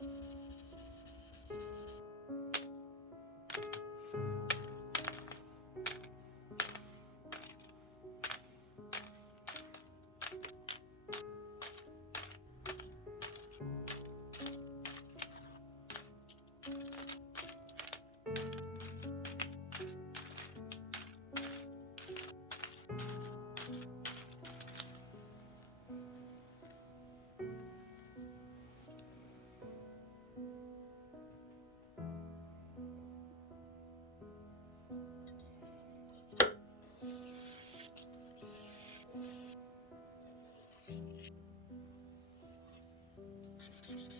thank you Jesus.